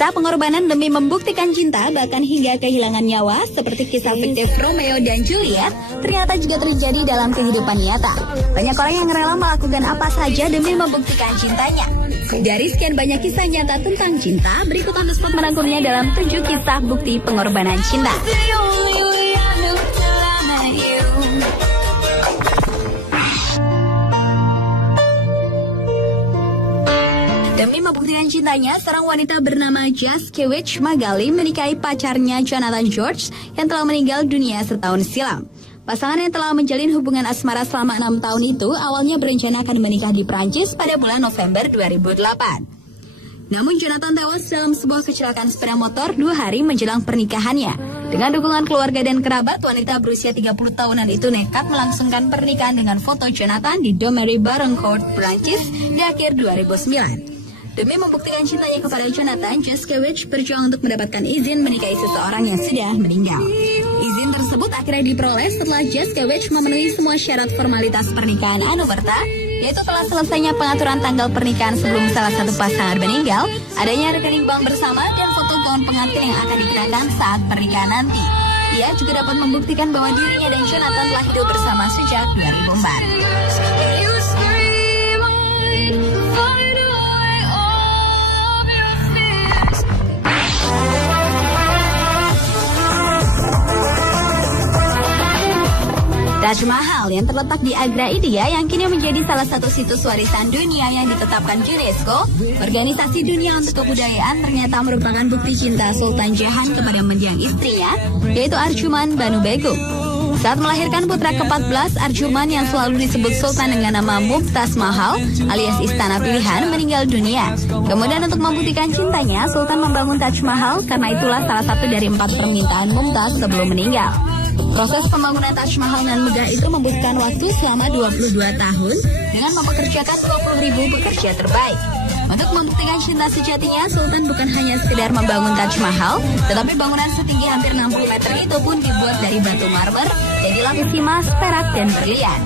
Kisah pengorbanan demi membuktikan cinta bahkan hingga kehilangan nyawa seperti kisah fiktif Romeo dan Juliet ternyata juga terjadi dalam kehidupan nyata. Banyak orang yang rela melakukan apa saja demi membuktikan cintanya. Dari sekian banyak kisah nyata tentang cinta, berikut On The Spot merangkumnya dalam 7 kisah bukti pengorbanan cinta. Demi membuktikan cintanya, seorang wanita bernama Jaskiewicz Magali menikahi pacarnya Jonathan George yang telah meninggal dunia setahun silam. Pasangan yang telah menjalin hubungan asmara selama 6 tahun itu awalnya berencana akan menikah di Prancis pada bulan November 2008. Namun Jonathan tewas dalam sebuah kecelakaan sepeda motor 2 hari menjelang pernikahannya. Dengan dukungan keluarga dan kerabat, wanita berusia 30 tahunan itu nekat melangsungkan pernikahan dengan foto Jonathan di Domery Baroncourt, Prancis di akhir 2009. Demi membuktikan cintanya kepada Jonathan, Jaskiewicz berjuang untuk mendapatkan izin menikahi seseorang yang sudah meninggal. Izin tersebut akhirnya diperoleh setelah Jaskiewicz memenuhi semua syarat formalitas pernikahan anumerta, yaitu telah selesainya pengaturan tanggal pernikahan sebelum salah satu pasangan meninggal, adanya rekening bank bersama, dan foto gaun pengantin yang akan dikenakan saat pernikahan nanti. Ia juga dapat membuktikan bahwa dirinya dan Jonathan telah hidup bersama sejak 2004. Taj Mahal yang terletak di Agra, India yang kini menjadi salah satu situs warisan dunia yang ditetapkan UNESCO, organisasi dunia untuk kebudayaan, ternyata merupakan bukti cinta Sultan Jahan kepada mendiang istrinya, yaitu Arjuman Banu Begum. Saat melahirkan putra ke-14, Arjuman yang selalu disebut Sultan dengan nama Mumtaz Mahal alias Istana Pilihan meninggal dunia. Kemudian untuk membuktikan cintanya, Sultan membangun Taj Mahal karena itulah salah satu dari 4 permintaan Mumtaz sebelum meninggal. Proses pembangunan Taj Mahal nan megah itu membutuhkan waktu selama 22 tahun dengan mempekerjakan 20.000 pekerja terbaik. Untuk membuktikan cinta sejatinya, Sultan bukan hanya sekedar membangun Taj Mahal, tetapi bangunan setinggi hampir 60 meter itu pun dibuat dari batu marmer yang dilapisi emas, perak, dan berlian.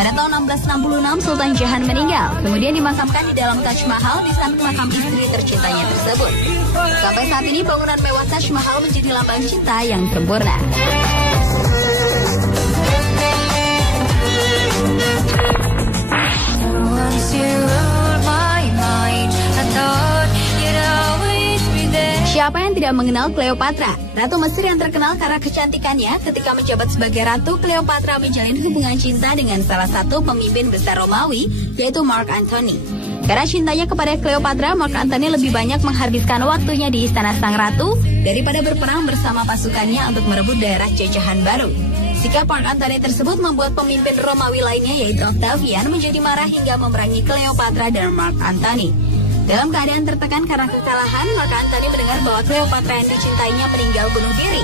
Pada tahun 1666, Sultan Jahan meninggal, kemudian dimakamkan di dalam Taj Mahal di samping makam istri tercintanya tersebut. Sampai saat ini, bangunan mewah Taj Mahal menjadi lambang cinta yang sempurna. Siapa yang tidak mengenal Cleopatra? Ratu Mesir yang terkenal karena kecantikannya. Ketika menjabat sebagai ratu, Cleopatra menjalin hubungan cinta dengan salah satu pemimpin besar Romawi, yaitu Mark Antony. Karena cintanya kepada Cleopatra, Mark Antony lebih banyak menghabiskan waktunya di istana sang ratu daripada berperang bersama pasukannya untuk merebut daerah jajahan baru. Sikap Mark Antony tersebut membuat pemimpin Romawi lainnya, yaitu Octavian, menjadi marah hingga memerangi Cleopatra dan Mark Antony. Dalam keadaan tertekan karena kekalahan, Mark Antony mendengar bahwa Cleopatra yang dicintainya meninggal bunuh diri.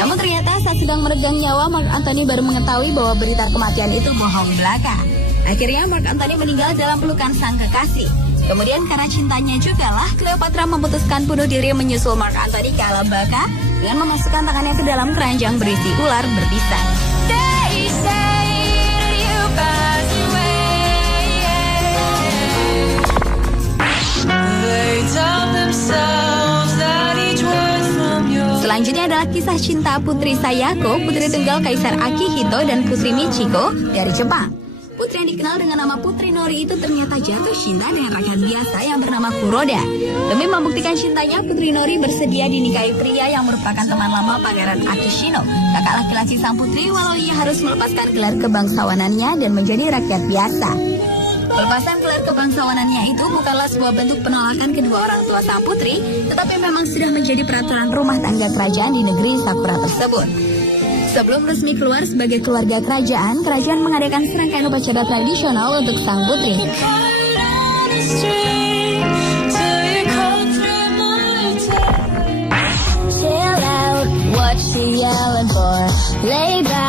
Namun ternyata saat sedang meregang nyawa, Mark Antony baru mengetahui bahwa berita kematian itu bohong belaka. Akhirnya Mark Antony meninggal dalam pelukan sang kekasih. Kemudian karena cintanya juga lah, Cleopatra memutuskan bunuh diri menyusul Mark Antony ke alam baka dengan memasukkan tangannya ke dalam keranjang berisi ular berbisa. Selanjutnya adalah kisah cinta Putri Sayako, putri tunggal Kaisar Akihito dan Putri Michiko dari Jepang. Putri yang dikenal dengan nama Putri Nori itu ternyata jatuh cinta dengan rakyat biasa yang bernama Kuroda. Demi membuktikan cintanya, Putri Nori bersedia dinikahi pria yang merupakan teman lama Pangeran Akishino, kakak laki-laki sang putri, walau ia harus melepaskan gelar kebangsawanannya dan menjadi rakyat biasa. Pelepasan gelar kebangsawanannya itu bukanlah sebuah bentuk penolakan kedua orang tua sang putri, tetapi memang sudah menjadi peraturan rumah tangga kerajaan di negeri Sakura tersebut. Sebelum resmi keluar sebagai keluarga kerajaan, kerajaan mengadakan serangkaian upacara tradisional untuk sang putri.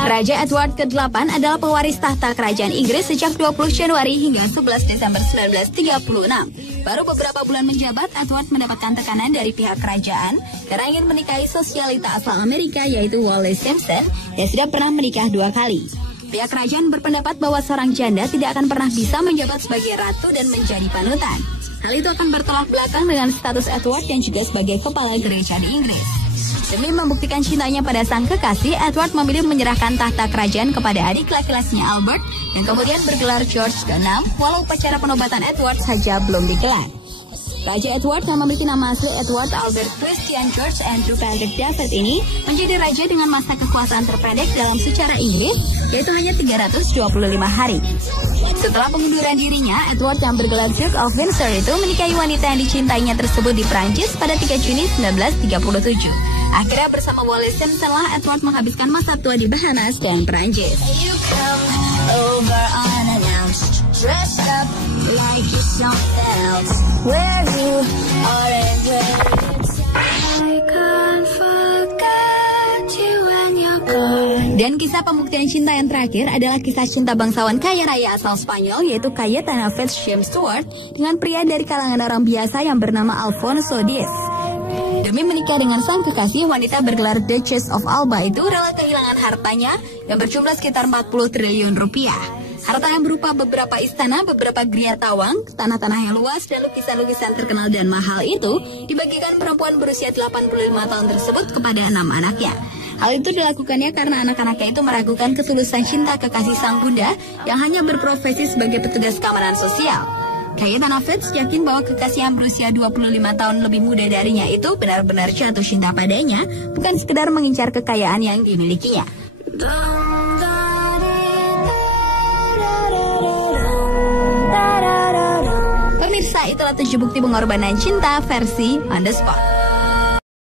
Raja Edward ke-8 adalah pewaris tahta kerajaan Inggris sejak 20 Januari hingga 11 Desember 1936. Baru beberapa bulan menjabat, Edward mendapatkan tekanan dari pihak kerajaan karena ingin menikahi sosialita asal Amerika, yaitu Wallis Simpson, yang sudah pernah menikah 2 kali. Pihak kerajaan berpendapat bahwa seorang janda tidak akan pernah bisa menjabat sebagai ratu dan menjadi panutan. Hal itu akan bertolak belakang dengan status Edward yang juga sebagai kepala gereja di Inggris. Demi membuktikan cintanya pada sang kekasih, Edward memilih menyerahkan tahta kerajaan kepada adik laki-lakinya Albert yang kemudian bergelar George VI, walau upacara penobatan Edward saja belum digelar. Raja Edward yang memiliki nama asli Edward Albert Christian George Andrew Patrick David ini menjadi raja dengan masa kekuasaan terpendek dalam sejarah Inggris, yaitu hanya 325 hari. Setelah pengunduran dirinya, Edward yang bergelar Duke of Windsor itu menikahi wanita yang dicintainya tersebut di Prancis pada 3 Juni 1937. Akhirnya bersama Wallis Simpson lah Edward menghabiskan masa tua di Bahamas dan Prancis. Dan kisah pembuktian cinta yang terakhir adalah kisah cinta bangsawan kaya raya asal Spanyol, yaitu Cayetana James Stewart dengan pria dari kalangan orang biasa yang bernama Alfonso Diaz. Demi menikah dengan sang kekasih, wanita bergelar Duchess of Alba itu rela kehilangan hartanya yang berjumlah sekitar 40 triliun rupiah. Harta yang berupa beberapa istana, beberapa geria tawang, tanah-tanah yang luas, dan lukisan-lukisan terkenal dan mahal itu dibagikan perempuan berusia 85 tahun tersebut kepada 6 anaknya. Hal itu dilakukannya karena anak-anaknya itu meragukan ketulusan cinta kekasih sang bunda yang hanya berprofesi sebagai petugas keamanan sosial. Cayetana yakin bahwa kekasih yang berusia 25 tahun lebih muda darinya itu benar-benar jatuh cinta padanya, bukan sekedar mengincar kekayaan yang dimilikinya. Pemirsa, itulah 7 bukti pengorbanan cinta versi On The Spot.